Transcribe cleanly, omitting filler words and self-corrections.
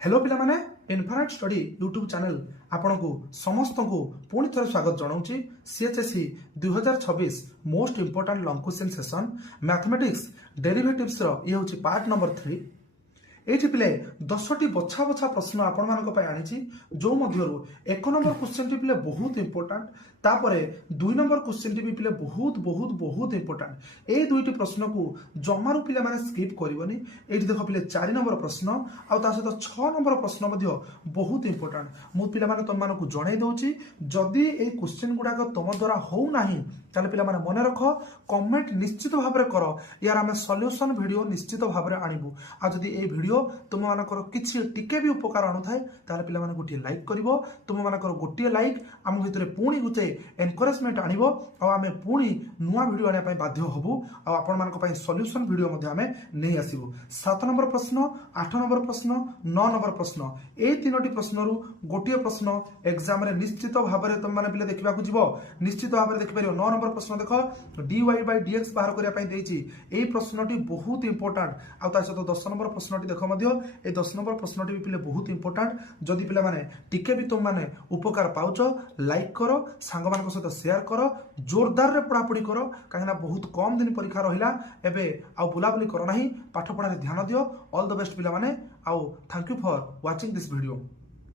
Hello पिला माने infinite study YouTube channel आपण को समस्त को पुणी थे स्वागत जनाऊँगी CHSE 2026 most important long question session mathematics derivatives ये हूँ पार्ट नंबर 3 ये पिले 10टी बछा बछा प्रश्न आपण मानक आनी जो मध्यरु एक नंबर क्वेश्चन टी पिले बहुत इंपोर्टाट तापरे 2 नंबर क्वेश्चन टी भी पिले बहुत बहुत बहुत इंपोर्टाट ए दुईटी प्रश्न को जमारू पिले माने स्किप करबनी एठी देखो पिले 4 नंबर प्रश्न आ ता सहित 6 नंबर प्रश्न मध्य बहुत इंपोर्टाट मु पिले माने तुम मानक जणाई दउची जदी ए क्वेश्चन गुडा तुम द्वारा हो नाही ताले पिले माने मने रख कमेंट निश्चित भाव में कर यार आम सॉल्यूशन वीडियो निश्चित भाव में आनिबु आ जदी ए वीडियो तुम मानकर किछि टिके भी उपकार आणु थाए ताले पिले माने गोटे लाइक करिवो तुम मानकर गोटे लाइक आम भितरे पुणी गुचे एनकरेजमेंट आनिबो आ आमे पुणी नुवा वीडियो आने पई बाध्य होबु आ आपण मानक पई सॉल्यूशन वीडियो मध्ये आमे नै आसीबु 7 नंबर प्रश्न 8 नंबर प्रश्न 9 नंबर प्रश्न ए तीनोटी प्रश्नरु गोटे प्रश्न एग्जाम रे निश्चित भाव में तुम माने पिले देखिबा को जीवो निश्चित भाव में देखि परियो 9 नंबर प्रश्न देखो dy by dx बाहर करिया पई देछि ए प्रश्नटी बहुत इंपोर्टेंट आ ता सहित 10 नंबर प्रश्नटी देखो मध्य ए 10 नंबर प्रश्नटी भी पिले बहुत इंपोर्टेंट जदि पिले माने टिके भी तुम माने उपकार पाउचो लाइक करो सांग मान सहित शेयर कर जोरदार रे पढ़ापढ़ी कर कहीं बहुत कम दिन परीक्षा रहा एबे आउ बुलाबुली कर ना पाठ पढ़ा ध्यान दियो ऑल द बेस्ट पिला माने आउ thank you for watching this video.